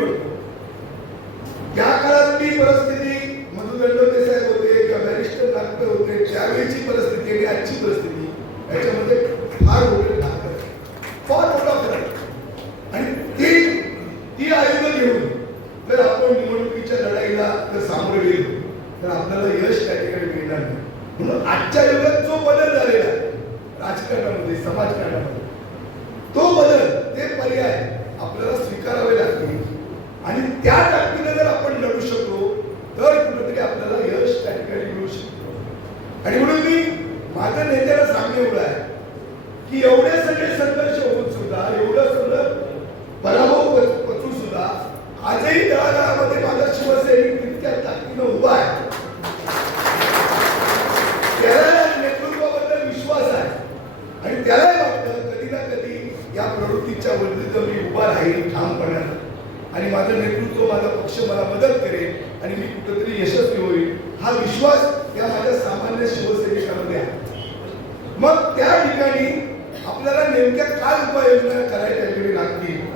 पडतो. त्या काळातली परिस्थिती मधुदंडोते साहेब होते किंवा बॅरिस्टर नागपूर होते, त्यावेळीची परिस्थिती आणि आजची परिस्थिती याच्यामध्ये फार मोठा फरक. आणि ती आयुध घेऊन जर आपण निवडणुकीच्या लढाईला जर सामोरे गेलो तर आपल्याला यश त्या ठिकाणी मिळणार नाही. म्हणून आजच्या युगात जो बदल झालेला आहे राजकारणामध्ये, समाजकारणामध्ये, तो बदल, ते पर्याय आपल्याला स्वीकारावे लागतील. आणि त्या ताकदीने जर आपण लढू शकलो तर कुठेतरी आपल्याला यश त्या ठिकाणी मिळू शकतो. आणि म्हणून मी माझ्या नेत्याला सांगणे एवढं आहे की एवढे सगळे संघर्ष होऊन सुद्धा, एवढं सगळं पराभव पचून सुद्धा आजही तळागाळामध्ये माझा शिवसैनिक तितक्या ताकदीनं उभा आहे. त्याला नेतृत्वाबद्दल विश्वास आहे आणि त्यालाही वाटतं कधी ना कधी या प्रवृत्तीच्या विरुद्ध मी उभा राहील ठामपणे आणि माझं नेतृत्व, माझा पक्ष मला मदत करेल आणि मी कुठेतरी यशस्वी होईल, हा विश्वास या माझ्या सामान्य शिवसैनिकांमध्ये आहे. मग त्या ठिकाणी आपल्याला नेमक्या काय उपाययोजना करायला त्यावेळी लागतील,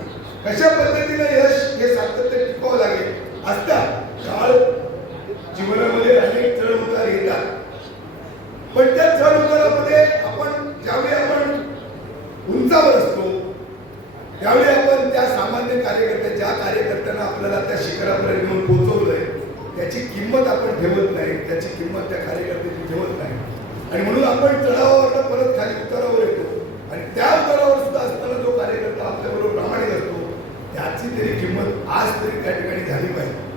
कशा पद्धतीने यश हे सातत्य टिकवावं लागेल. असतात काळ जीवनामध्ये अनेक चढ उतार येतात, पण त्या चढ उतारामध्ये ज्यावेळी आपण उंचावर असतो त्यावेळी आपण त्या सामान्य ज्या कार्यकर्त्यांना आपल्याला त्या शिखरापर्यंत घेऊन पोहोचवलंय त्याची किंमत आपण ठेवत नाही, त्याची किंमत त्या कार्यकर्त्याची ठेवत नाही. आणि म्हणून आपण चढावावर परत खाली उतारावर येतो आणि त्या उतारावर सुद्धा असताना जो कार्यकर्ता आपल्याबरोबर प्रामाणिक असतो त्याची तरी किंमत आज तरी त्या ठिकाणी झाली पाहिजे.